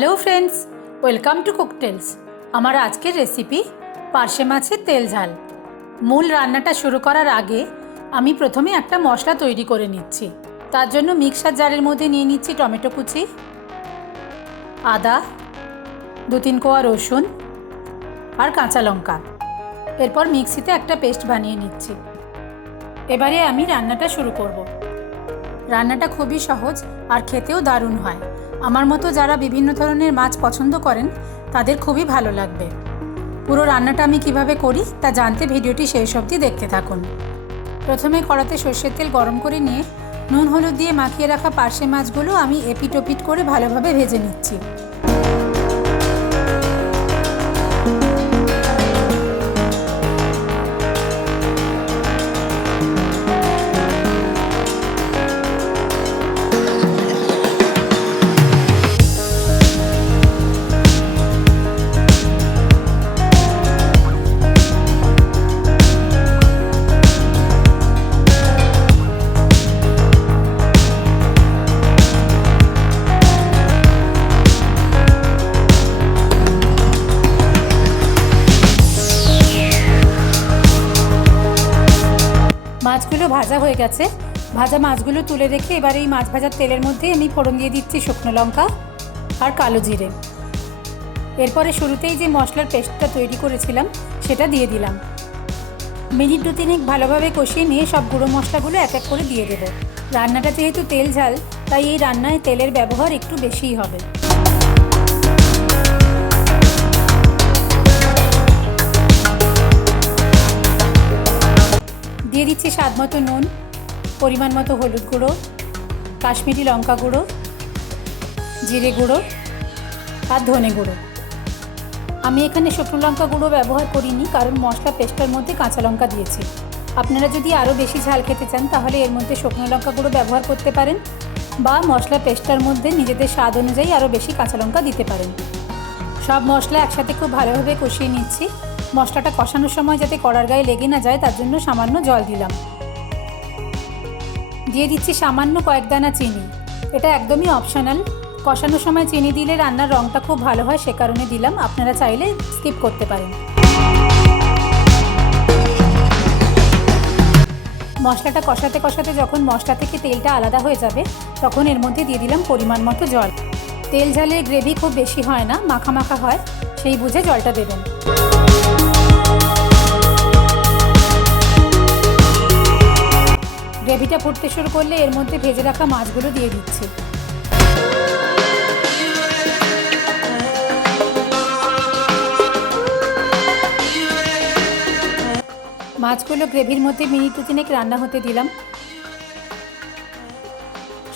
Hello friends, welcome to Cooktails. আমার আজকের recipe পার্শে মাছের তেল ঝাল। মূল রান্নাটা শুরু করার আগে আমি প্রথমে একটা মশলা তৈরি করে নিচ্ছি। তার জন্য মিক্সার জারের মধ্যে নিয়ে নিচ্ছি টমেটো কুচি, আদা, 2-3 কোয়া রসুন আর কাঁচা লঙ্কা। এরপর মিক্সিতে একটা পেস্ট বানিয়ে নিচ্ছি। এবারে আমি রান্নাটা শুরু করব। রান্নাটা খুবই সহজ আর খেতেও দারুণ হয়। আমার মতো যারা বিভিন্ন ধরনের মাছ পছন্দ করেন তাদের খুবই ভালো লাগবে। পুরো রান্নাটা আমি কিভাবে করি তা জানতে ভিডিওটি শেষ অবধি দেখতে থাকুন। প্রথমে কড়াতে সর্ষের তেল গরম করে নিয়ে নুন হলুদ দিয়ে মাখিয়ে রাখা পার্শে মাছগুলো আমি এপিট ওপিট করে ভালোভাবে ভেজে নিচ্ছি। মাছগুলো ভাজা হয়ে গেছে। ভাজা মাছগুলো তুলে রেখে এবার এই মাছ ভাজার তেলের মধ্যে আমি ফোড়ন দিয়ে দিচ্ছি শুকনো লঙ্কা আর কালো জিরে। এরপরে শুরুতেই যে মশলার পেস্টটা তৈরি করেছিলাম সেটা দিয়ে দিলাম। মিনিট 2-3 ভালোভাবে কষিয়ে নিয়ে সব গুঁড়ো মশলাগুলো এক এক করে দিয়ে দেবো। রান্নাটা যেহেতু তেল ঝাল তাই এই রান্নায় তেলের ব্যবহার একটু বেশিই হবে। দিয়ে দিচ্ছি স্বাদ মতো নুন, পরিমাণ মতো হলুদ গুঁড়ো, কাশ্মীরি লঙ্কা গুঁড়ো, জিরে গুঁড়ো আর ধনে গুঁড়ো। আমি এখানে শুকনো লঙ্কা গুঁড়ো ব্যবহার করিনি, কারণ মশলা পেস্টের মধ্যে কাঁচা লঙ্কা দিয়েছি। আপনারা যদি আরও বেশি ঝাল খেতে চান তাহলে এর মধ্যে শুকনো লঙ্কা গুঁড়ো ব্যবহার করতে পারেন, বা মশলা পেস্টের মধ্যে নিজেদের স্বাদ অনুযায়ী আরও বেশি কাঁচা লঙ্কা দিতে পারেন। সব মশলা একসাথে খুব ভালোভাবে কষিয়ে নিচ্ছি। মশলাটা কষানোর সময় যাতে কড়ার গায়ে লেগে না যায় তার জন্য সামান্য জল দিলাম। দিয়ে দিচ্ছি সামান্য কয়েক দানা চিনি। এটা একদমই অপশনাল। কষানোর সময় চিনি দিলে রান্নার রঙটা খুব ভালো হয়, সে কারণে দিলাম। আপনারা চাইলে স্কিপ করতে পারেন। মশলাটা কষাতে কষাতে যখন মশলা থেকে তেলটা আলাদা হয়ে যাবে তখন এর মধ্যে দিয়ে দিলাম পরিমাণ মতো জল। তেল ঝালের গ্রেভি খুব বেশি হয় না, মাখা মাখা হয়, সেই বুঝে জলটা দেবেন। গ্রেভিটা ফুটতে শুরু করলে এর মধ্যে ভেজে রাখা মাছগুলো দিয়ে দিচ্ছি। মাছগুলো গ্রেভির মধ্যে মিনিট 2-3 রান্না হতে দিলাম।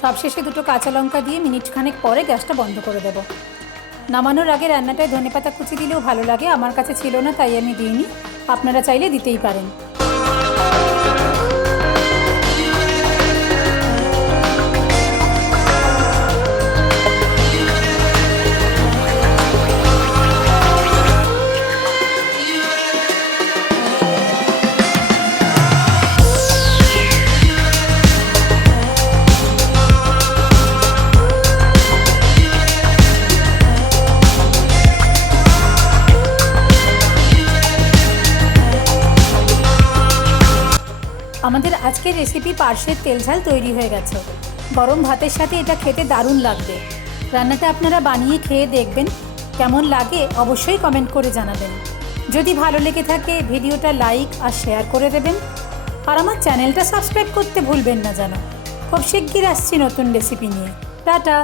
সবশেষে 2 কাঁচা লঙ্কা দিয়ে মিনিট খানেক পরে গ্যাসটা বন্ধ করে দেব। নামানোর আগে রান্নাটায় ধনেপাতা কুচি দিলেও ভালো লাগে। আমার কাছে ছিল না তাই আমি দিইনি, আপনারা চাইলে দিতেই পারেন। আমাদের আজকের রেসিপি পার্শের তেল ঝাল তৈরি হয়ে গেছে। গরম ভাতের সাথে এটা খেতে দারুণ লাগবে। রান্নাটা আপনারা বানিয়ে খেয়ে দেখবেন, কেমন লাগে অবশ্যই কমেন্ট করে জানাবেন। যদি ভালো লেগে থাকে ভিডিওটা লাইক আর শেয়ার করে দেবেন, আর আমার চ্যানেলটা সাবস্ক্রাইব করতে ভুলবেন না যেন। খুব শিগগির আসছি নতুন রেসিপি নিয়ে। টাটা।